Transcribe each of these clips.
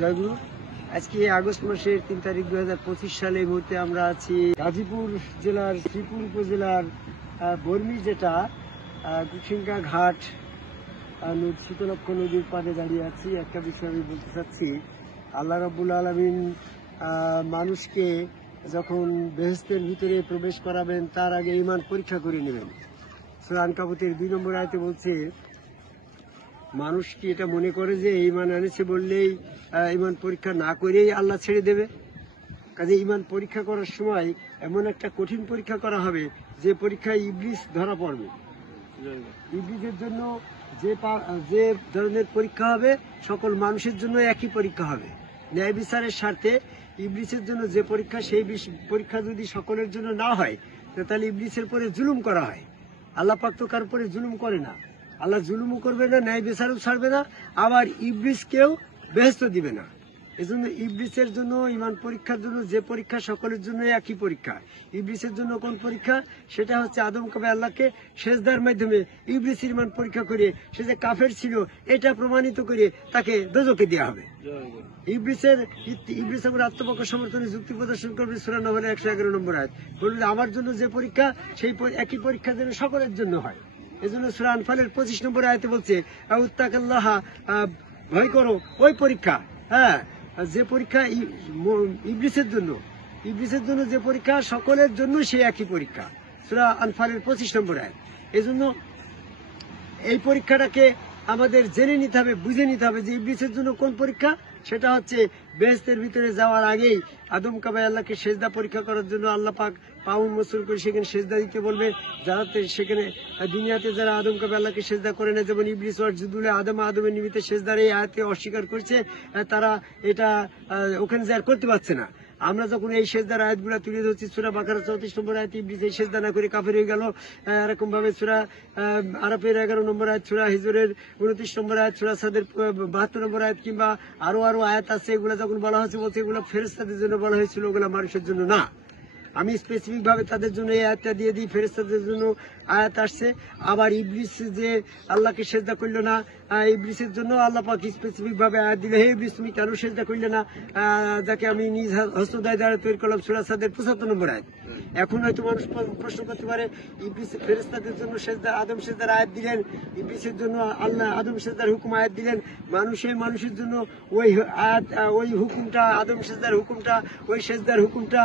জয়গুরু। আজকে আগস্ট মাসের 3 তারিখ 2025 সালে এই মুহূর্তে আমরা আছি গাজীপুর জেলার শ্রীপুর উপজেলার বর্মি যেটা গুছিঙ্গা ঘাট শীতলক্ষ নদীর পাড়ে দাঁড়িয়ে আছি। একটা বিষয় আমি বলতে চাচ্ছি, আল্লাহ রাব্বুল আলামিন মানুষকে যখন বেহেশতের ভিতরে প্রবেশ করাবেন তার আগে ঈমান পরীক্ষা করে নেবেন। সূরা আনকাবুতের 2 নম্বর আয়াতে বলছে, মানুষ কি এটা মনে করে যে ঈমান এনেছে বললেই ঈমান পরীক্ষা না করেই আল্লাহ ছেড়ে দেবে? কাজে ঈমান পরীক্ষা করার সময় এমন একটা কঠিন পরীক্ষা করা হবে যে পরীক্ষায় ইবলিস ধরা পড়বে। ইবলিসের জন্য যে ধরনের পরীক্ষা হবে সকল মানুষের জন্য একই পরীক্ষা হবে। ন্যায় বিচারের স্বার্থে ইবলিসের জন্য যে পরীক্ষা, সেই পরীক্ষা যদি সকলের জন্য না হয় তাহলে ইবলিসের পরে জুলুম করা হয়। আল্লাহ পাক তো কার উপরে জুলুম করে না, আল্লাহ জুলুমও করবে না, ন্যায় বিচারও ছাড়বে না, আবার ইবলিসকেও বেহেশত দিবে না। এজন্য ইবলিসের জন্য ঈমান পরীক্ষার জন্য যে পরীক্ষা সকলের জন্য একই পরীক্ষা। ইবলিসের জন্য কোন পরীক্ষা? সেটা হচ্ছে আদম কাবে আল্লাহকে সেজদার মাধ্যমে ইবলিস ঈমান পরীক্ষা করে সে যে কাফের ছিল এটা প্রমাণিত করে তাকে দোজখে দেওয়া হবে। ইবলিস আবার আত্মপক্ষ সমর্থনে যুক্তি প্রদর্শন করবে। সূরা নহলের 111 নম্বর আয়াত বলবে, আমার জন্য যে পরীক্ষা সেই একই পরীক্ষা যেন সকলের জন্য হয়। এজন্য সূরা আনফালের 25 নম্বর আয়াতে বলছে, উত্তাকাল্লাহ, ভয় করো ওই পরীক্ষা, যে পরীক্ষা ইবলিসের জন্য যে পরীক্ষা সকলের জন্য সেই একই পরীক্ষা। সূরা আনফালের 25 নম্বর আয়াত। এজন্য এই পরীক্ষাটাকে আমাদের জেনে নিতে হবে, বুঝে নিতে হবে যে ইবলিসের জন্য কোন পরীক্ষা। সেটা হচ্ছে বেহেশতের ভিতরে যাওয়ার আগেই আদম কাবে আল্লাহকে সেজদা পরীক্ষা করার জন্য আল্লাহ পাক পা উন্মোচন করে সেখানে সেজদা দিতে বলবে। যারা সেখানে দুনিয়াতে যারা আদম কাবে আল্লাহকে সেজদা করে না, যেমন ইবলিস ওয়াসজুদুলে আদমের নিমিত্তে সেজদার এই আয়াতে অস্বীকার করছে, তারা এটা ওখানে যা করতে পারছে না। আমরা যখন এই সেজদার আয়াতগুলো তুলে ধরছি, সূরা বাকারা 34 নম্বর আয়াত ইবলিস এই সেজদা না করে কাফের হয়ে গেল। এরকম ভাবে সূরা আরাফের 11 নম্বর আয়াত, সূরা হিজরের 29 নম্বর আয়াত, সূরা সাদের 72 নম্বর আয়াত, কিংবা আরো আয়াত আছে, এগুলো যখন বলা হয়েছে বলছে এগুলো ফেরেশতাদের জন্য বলা হয়েছিল, ওগুলো মানুষের জন্য না। আমি স্পেসিফিক ভাবে তাদের জন্য এই আয়াতটা দিয়ে দিই, ফেরেশতাদের জন্য আয়াত আসছে। আবার ইবলিস যে আল্লাহকে সেজদা করলো না, ইবলিসের জন্য আল্লাহ পাক স্পেসিফিক ভাবে আয়াত দিলে, হে ইবলিস তুমি কেন সেজদা করলে না যাকে আমি নিজ হস্তদ্বয় দ্বারা তৈরি করলাম, সূরা সাদের 75 নম্বর আয়াত। এখন হয়তো মানুষ প্রশ্ন করতে পারে, ইবলিস ফেরেশতাদের জন্য সেজদা আদম সেজদার আয়াত দিলেন, ইবলিসের জন্য আল্লাহ আদম সেজদার হুকুম আয়াত দিলেন, মানুষের জন্য ওই আয়াত, ওই হুকুমটা, আদম সেজদার হুকুমটা, ওই সেজদার হুকুমটা,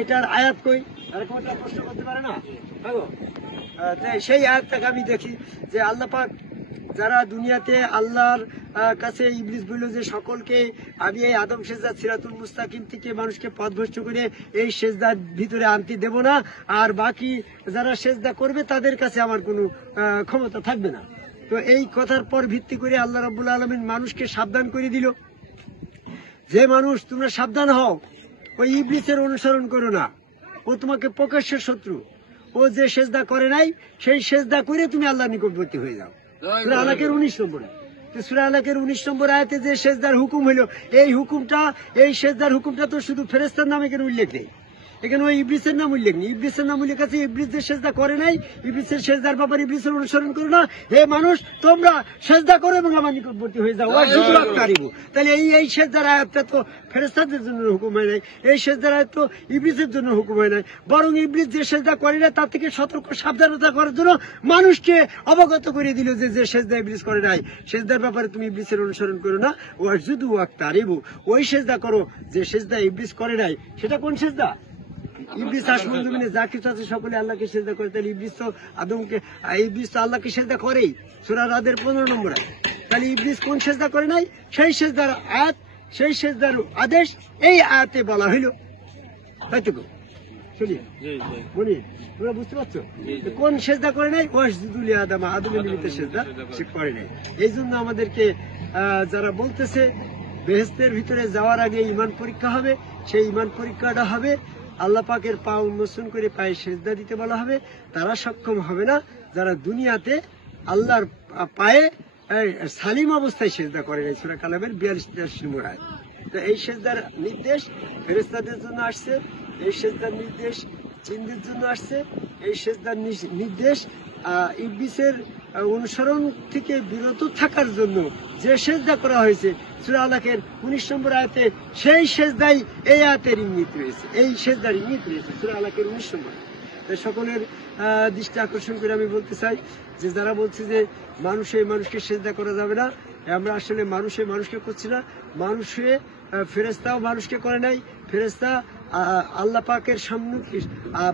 এটার আয়াত কই? এরকম একটা প্রশ্ন করতে পারে না? সেই আয়াতটাকে আমি দেখি যে আল্লাহ পাক যারা দুনিয়াতে আল্লাহর কাছে ইবলিস বলল যে সকলকে আমি এই আদম সেজদা সিরাতুল মুস্তাকিম থেকে মানুষকে পথভ্রষ্ট করে এই সেজদার ভিতরে আনতে দেব না, আর বাকি যারা সেজদা করবে তাদের কাছে আমার কোনো ক্ষমতা থাকবে না। তো এই কথার পর ভিত্তি করে আল্লাহ রাব্বুল আলামিন মানুষকে সাবধান করে দিল যে মানুষ তোমরা সাবধান হও, ওই ইবলিসের অনুসরণ করো না, ও তোমাকে প্রকাশ্য শত্রু। ও যে সেজদা করে নাই সেই সেজদা করে তুমি আল্লাহর নিকটবর্তী হয়ে যাও। সূরা আলাকের 19 নম্বরে, সূরা আলাকের 19 নম্বর আয়াতে যে সেজদার হুকুম হলো, এই সেজদার হুকুমটা তো শুধু ফেরেশতার নামে কেন উল্লেখ নেই, এখানে ওই ইবলিসের নাম উল্লেখ নেই। ইবলিসের নাম উল্লেখ আছে, ইবলিস যে সেজদা করে নাই, ইবলিসের সেজদার ব্যাপারে ইবলিসের অনুসরণ করো না। হে মানুষ, তোমরা সেজদা করো এবং আমার নিকটবর্তী হয়ে যাও। তাহলে এই সেজদার আয়াতটা তো ফেরেশতাদের জন্য হুকুম হয় নাই, এই সেজদার আয়াত তো ইবলিসের জন্য হুকুম হয় নাই। বরং ইবলিস যে সেজদা করে না তার থেকে সতর্ক সাবধানতা করার জন্য মানুষকে অবগত করে দিল যে সেজদা ইবলিস করে নাই, সেজদার ব্যাপারে তুমি ইবলিসের অনুসরণ করো না। ওয়াসজুদু ওয়াক্তারিবু, ওই সেজদা করো যে সেজদা ইবলিস করে নাই। সেটা কোন সেজদা? ইবলিস আসমান জমিনে যা কিছু আছে সকলে আল্লাহকে সেজদা করে। তাহলে ইবলিস তো আল্লাহকে সেজদা করেই। সূরা রাদের 15 নম্বর আয়াত। তাহলে ইবলিস কোন সেজদা করে নাই? সেই সেজদার আয়াত, সেই সেজদার আদেশ এই আয়াতে বলা হইল। তাই তো শুনি বলি, তোমরা বুঝতে পারছো কোন সেজদা করে নাই? ওয়াসজুদুল আদমের নিমিত্তে সেজদা সে করে নাই। এই জন্য আমাদেরকে যারা বলতেছে বেহেশতের ভিতরে যাওয়ার আগে ঈমান পরীক্ষা হবে, সেই ঈমান পরীক্ষাটা হবে আল্লাহ পাকের পা উন্মোচন করে পায়ে সেজদা দিতে বলা হবে, তারা সক্ষম হবে না যারা দুনিয়াতে আল্লাহর পায়ে সালিম অবস্থায় সেজদা করে নাই। সূরা কালামের 42 নম্বর আয়াত। তো এই সেজদার নির্দেশ ফেরেশতাদের জন্য আসছে, এই সেজদার নির্দেশ জিনদের জন্য আসছে, এই সেজদার নির্দেশ ইবলিসের অনুসরণ থেকে বিরত থাকার জন্য যে সেজদা করা হয়েছে, সূরা আলাকের 19 নম্বর আয়াতে সেই সেজদাই এই আয়াতের ইঙ্গিত রয়েছে, এই সেজদার ইঙ্গিত রয়েছে সূরা আলাকের 19 নম্বর। তাই সকলের দৃষ্টি আকর্ষণ করে আমি বলতে চাই যে যারা বলছে যে মানুষকে সেজদা করা যাবে না, আমরা আসলে মানুষকে করছি না। ফেরেশতাও মানুষকে করে নাই। ফেরেশতা আল্লাহ পাকের সামনে,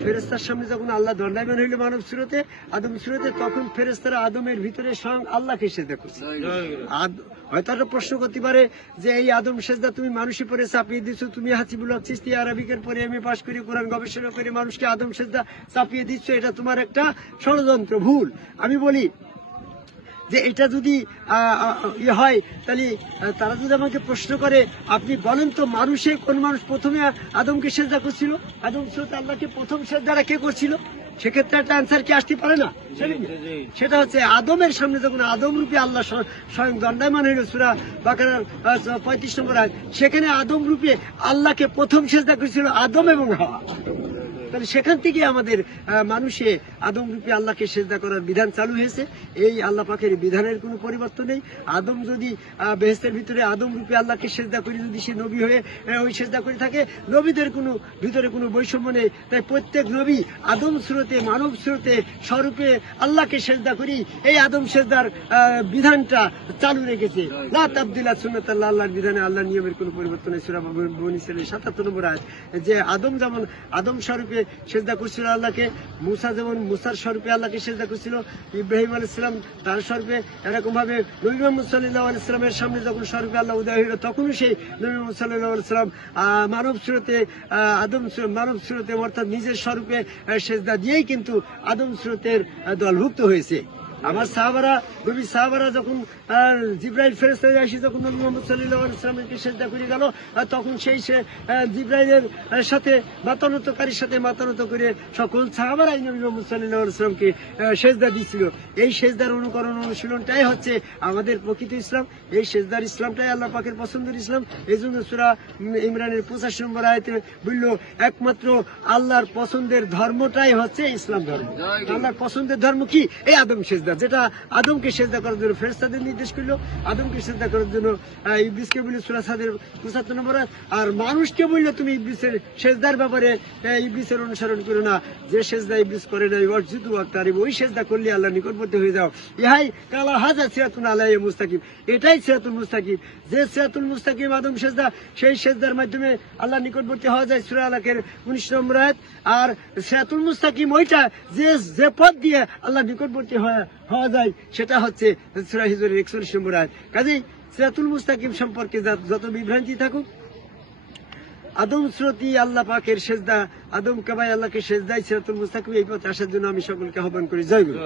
ফেরেশতার সামনে যখন আল্লাহ দণ্ডায়মান হইল মানব সুরতে, আদম সুরতে, তখন ফেরেশতারা আদমের ভিতরে স্বয়ং আল্লাহকে সেজদা করছে। হয়তো একটা প্রশ্ন করতে পারে যে এই আদম সেজদা তুমি মানুষের পরে চাপিয়ে দিচ্ছ, তুমি হাসিবুল হক চিশতি আরবিকের পরে এমএ পাশ করে কোরআন গবেষণা করে মানুষকে আদম সেজদা চাপিয়ে দিচ্ছ, এটা তোমার একটা ষড়যন্ত্র, ভুল। আমি বলি যে এটা যদি হয় তাহলে তারা যদি আমাকে প্রশ্ন করে আপনি বলেন তো কোন মানুষ প্রথমে আদমকে সেজদা করছিল? আদম সুরতে আল্লাহকে প্রথম সেজদাটা কে করছিল? সেক্ষেত্রে একটা অ্যান্সার কি আসতে পারে না? সেটা হচ্ছে আদমের সামনে যখন আদম রূপী আল্লাহ স্বয়ং দণ্ডায়মান হইল সূরা বাকারার 35 নম্বর আয়াত, সেখানে আদম রূপে আল্লাহকে প্রথম সেজদা করেছিল আদম এবং হাওয়া। তাহলে সেখান থেকে আমাদের মানুষে আদম রূপী আল্লাহকে সেজদা করার বিধান চালু হয়েছে। এই আল্লাহ পাকের বিধানের কোনো পরিবর্তন নেই। আদম যদি বেহেশতের ভিতরে আদম রূপী আল্লাহকে সেজদা করে যদি সে নবী হয়ে ওই সেজদা করে থাকে, নবীদের ভিতরে কোনো বৈষম্য নেই। তাই প্রত্যেক নবী আদম স্রোতে, মানব স্রোতে স্বরূপে আল্লাহকে সেজদা করি এই আদম সেজদার বিধানটা চালু রেখেছে। লা তাবদিলা সুন্নাতাল্লাহ, আল্লাহর বিধানে আল্লাহর নিয়মের কোনো পরিবর্তন নেই। সূরা বনী ইসরাঈল 77 নম্বর আয়াত, যে আদম যেমন আদম স্বরূপে সেজদা করছিল আল্লাহকে, মুসা যেমন মুসার স্বরূপে আল্লাহকে সেজদা করছিল, ইব্রাহিম আলাইহিস সালাম তার স্বরূপে, এরকম ভাবে নবী মুহাম্মদ সাল্লাল্লাহু আলাইহি ওয়াসাল্লামের সামনে যখন স্বরূপে আল্লাহ উদয় হইল, তখনও সেই নবী মুহাম্মদ সাল্লাল্লাহু আলাইহি ওয়াসাল্লাম মানব স্রোতে মানব স্রোতে অর্থাৎ নিজের স্বরূপে সেজদা দিয়েই কিন্তু আদম স্রোতের দলভুক্ত হয়েছে। আমার নবী সাহাবারা যখন জিবরাইল ফেরেশতা এসে যখন নবী মুহাম্মদ সাল্লাল্লাহু আলাইহি ওয়াসাল্লামকে সেজদা করে গেল, তখন সেই জিবরাইলের সাথে মাতানতকারীর সাথে মাতানত করে সকল সাহাবারাই নবী মুহাম্মদ সাল্লাল্লাহু আলাইহি ওয়াসাল্লামকে সেজদা দিয়েছিল। এই সেজদার অনুশীলনটাই হচ্ছে আমাদের প্রকৃত ইসলাম। এই সেজদার ইসলামটাই আল্লাহ পাকের পছন্দের ইসলাম। এই জন্য সূরা ইমরানের 85 নম্বর আয়াতে বলল একমাত্র আল্লাহর পছন্দের ধর্মটাই হচ্ছে ইসলাম ধর্ম। আল্লাহর পছন্দের ধর্ম কি? এই আদম সেজদা, যেটা আদমকে সেজদা করার জন্য ফেরেশতাদের নির্দেশ করলো, আদমকে সেজদা করার জন্য ইবলিসকে বলল সূরা সাদের 75 নম্বর, আর মানুষকে বলল তুমি ইবলিসের সেজদার ব্যাপারে ইবলিসের অনুসরণ করো না, যে সেজদা ইবলিস করে নাই ওয়াজুদু ওয়াক্তারিব, ওই সেজদা করলে আল্লাহর নিকটবর্তী হয়ে যাও। ইহাই কালা হাযা সিরাতুন আলাইহি মুস্তাকিম, এটাই সিরাতুল মুস্তাকিম। যে সিরাতুল মুস্তাকিম আদম সেজদা, সেই সেজদার মাধ্যমে আল্লাহর নিকটবর্তী হওয়া যায়, সূরা আলাকের 19 নম্বর আয়াত। আর সিরাতুল মুস্তাকিম ওইটা যে পথ দিয়ে আল্লাহর নিকটবর্তী হওয়া যায়, সেটা হচ্ছে সূরা হিজরের 41 নম্বর আয়াত। কাজেই সিরাতুল মুস্তাকিম সম্পর্কে যত বিভ্রান্তি থাকুক, আদম স্রোতি আল্লাহ পাকের সেজদা, আদম কাবাই আল্লাহকে সেজদাই সিরাতুল মুস্তাকিম, এই পথে আসার জন্য আমি সকলকে আহ্বান করি। জয় গুরু।